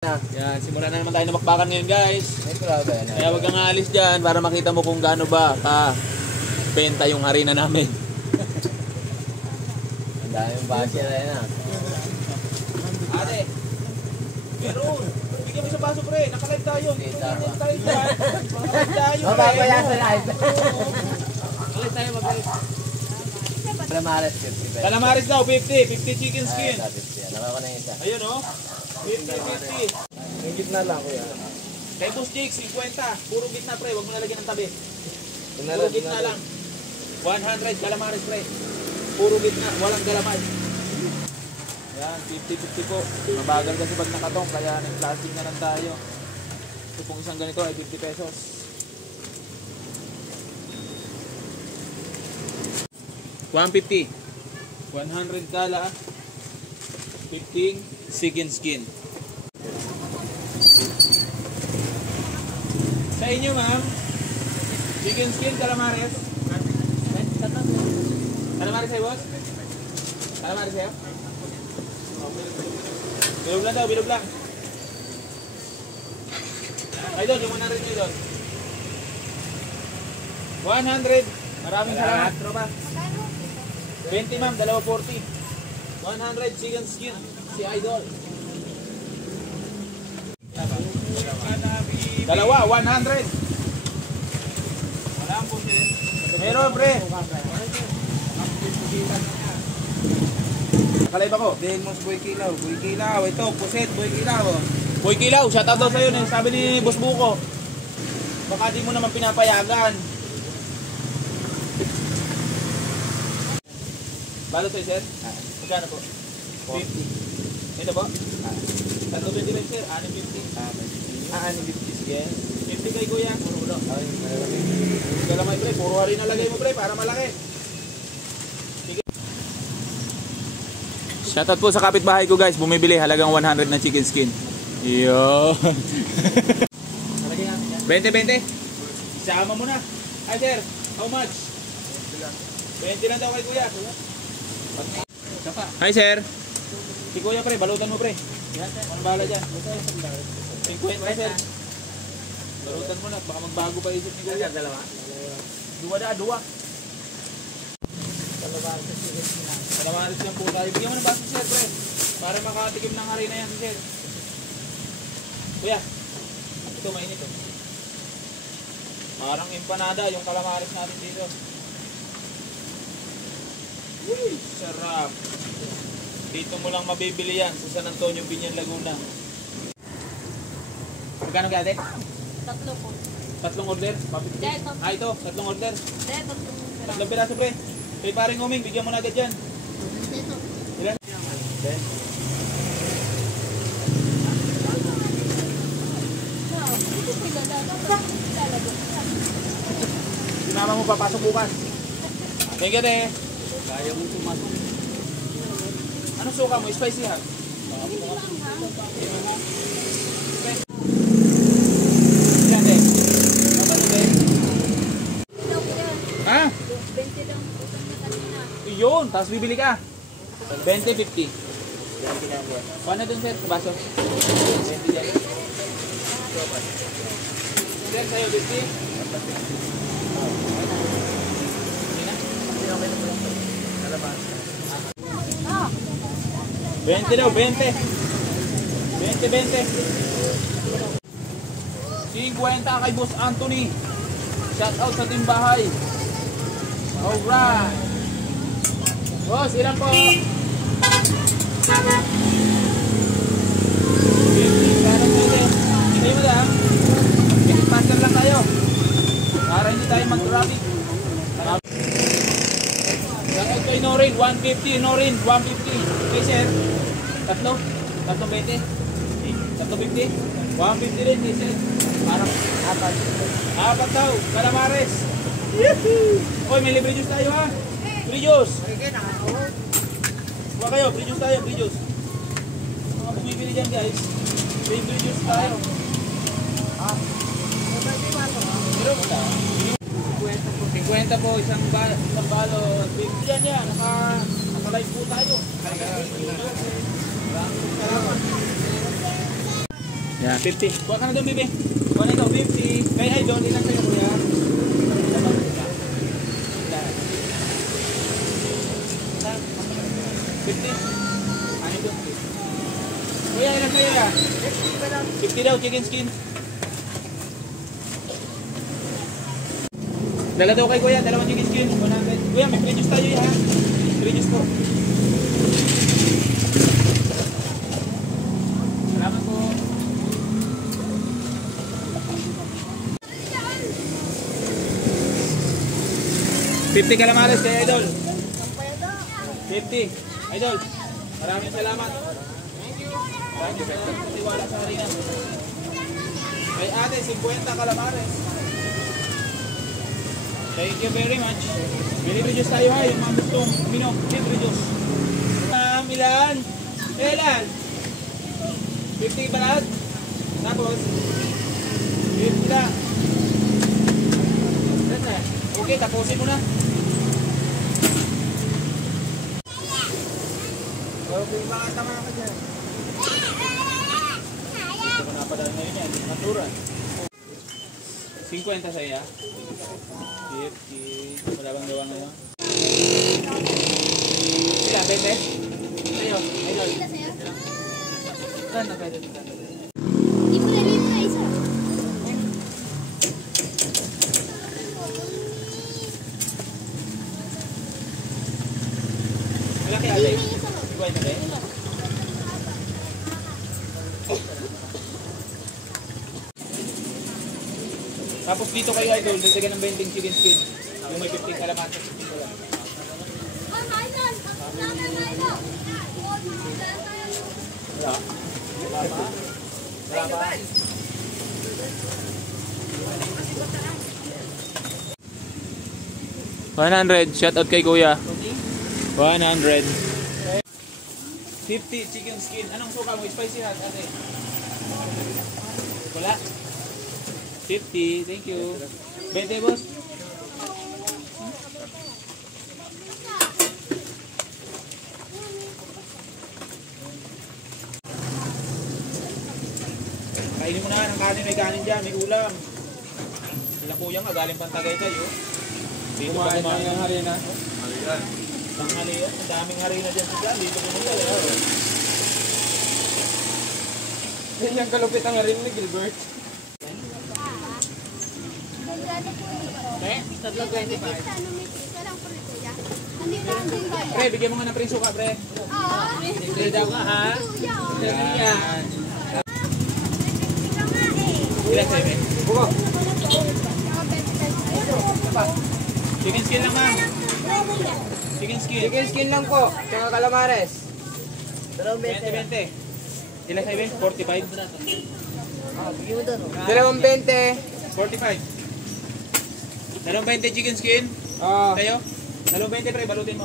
Yan, simulan na naman tayo na bakbakan ngayon guys. Kaya wag kang aalis dyan para makita mo kung gaano ba benta yung harina namin. Ang daming basya na yan. Ate, meron. Bigyan mo sa baso pre, nakalive tayo. Nakalive tayo dyan. Nakalive tayo. Mababaya sa live. Nakalive tayo, mag-live. Calamares 50. Calamares daw, 50 chicken skin. Alam ko na yung isa. Ayun o, 50. Yung gitna lang kuya. Kay Boss Jake, 50. Puro gitna pre, wag mo nalagyan ng tabi. Puro gitna lang. 100 calamares pre. Puro gitna, walang galamay. Yan, 50-50 po. Mabagal kasi pag nakatong, kaya nag-plastic na lang tayo. So kung isang ganito ay 50 pesos. $150. 100 kala. 15 chicken skin. Sa inyo ma'am, chicken skin, calamares. Calamares sa'yo boss? Calamares sa'yo? Bilog lang daw, bilog lang. Ay doon, yung 100 nyo doon. 100. Maraming salamat, tropa. 20 ma'am, dalawa 40. 100 chicken skin, si Idol. Dalawa, 100. Wala po din. Meron pre. Nakalive ako. Delmos Boy Kilaw. Boy Kilaw. Ito, Puset. Boy Kilaw. Boy Kilaw, shoutout daw sa'yo. Sabi ni Boss Buko. Baka di mo naman pinapayagan. Balot sa'yo, sir? Magkano po? 50. Ito po? Tatlo 25, sir. 650. 650. Sige. 50 kay kuya. Puro ulo. Ay, galamay pre. Puro hari na lagay mo pre para malaki. Sige. Shoutout po sa kapitbahay ko guys. Bumibili halagang 100 na chicken skin. Yo. 20. Isama mo na. Hi sir. How much? 20 lang daw kay kuya. Hi sir. Si kuya pre, balutan mo pre. Ano bahala dyan? 50 sir. Balutan mo na, baka magbago pa isip ni kuya. Dalawa? Dua. Calamares lang po tayo. Bigyan mo ng baso sir pre. Para makatikim ng harina yan si sir. Kuya, ito mainit oh. Parang empanada yung calamares natin dito. Uy, sarap. Dito mo lang mabibili yan sa San Antonio, Binyan, Laguna. Magkano kaya ate? Tatlo po. Tatlong order? Ito, tatlong order. Tatlong piraso pre. Kay paring uming, bigyan mo na agad yan. Ilan? Si mama mo papasok bukas. Thank you ate. Kaya mong tumasok. Anong suka mo? Spicy ha? Yan eh. Mabalo ba eh? Ha? 20 lang po kanya kanina. Yun, tapos bibili ka. 20-50. Paano dun sir? Baso? 20 dyan. Sir, sa'yo 50? 20 daw, 20. 20. 50 kay Boss Anthony. Shout out sa timbahay. Alright. Boss, ilan po? 50. Parang pwede. Hindi mo lang. Master lang tayo. Para hindi tayo mag-traffic. Shout out kay Norin, 150. Norin, 150. Okay sir. Tatlo? Tatlong 20? Tatlong 50? 150 rin, sir. Parang apat daw. Calamares. Yehoo! Oy, may libre juice tayo ha. Free juice. Huwag kayo, free juice tayo, free juice. Mga bumibili dyan guys. Free juice tayo. Pero mo na. 50 po, isang balot. Bibili dyan yan. Naka-live po tayo. Maraming salamat. Yan, 50. Kuha ka na doon, bibi. Kuha na ito, 50. Kay Idol, ilan sa'yo, kuya? 50. Ano ito? Kuya, ilan sa'yo ya? 50 daw, chicken skin. Dala daw kay kuya, dalawang chicken skin. 100. Kuya, may free juice tayo ya. Free juice ko. Salamat po. $50 calamares kay Idol. 50. Idol, maraming salamat. Thank you. Tiwala sa harina. Kay ate, 50 calamares. Thank you very much. Libre juice tayo ha, yung mga gustong uminom. Libre juice. Ilan? Ilan? 50 ba lahat? Tapos, 50 na. Okay, tapusin mo na. Okay, mga tama ka dyan. Ito ko napadaan ngayon yan. Natural. 50 sa iya. 50. Wala bang gawa ngayon? Sila, 20? Sa'yo, Idol. Saan na pwede ito? Libre isa. Malaki ate. 50 rin? Tapos dito kayo Idol, dagdagan ng 20 chicken skin. Yung may 15 kalamansi. 15 lang. Wala. Wala pa. Wala pa. $100. Shout out kay Kuya. 100. 50 chicken skin. Anong suka mo? Spicy hot, ate. Wala. 50. Thank you. 20, boss. Kainin mo na ng kanin, may kanin dyan, may ulam. Sila kuya nga, galing Pantagay tayo. Dito pa kumain ng harina. Harina. Ang harina, ang daming harina dyan sa dyan. Dito pumunta. Yan yung kalupit ang rin ni Gilbert. Eh, 3.25. Pre, Pre, bigyan mo nga ng pre suka, pre. Pre daw nga, ha? Yan. Ilan sa'yo, pre? Buko. Chicken skin lang, ma'am. Chicken skin. Chicken skin lang po. Tsaka calamares. 20. Ilan sa'yo, pre? 45? 220. 45. 20 chicken skin. Ah. Tayo? 20 pre, balutin mo.